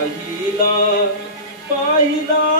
पाहिला पाहिला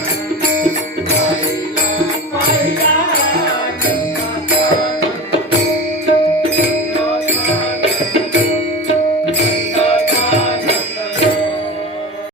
thank you.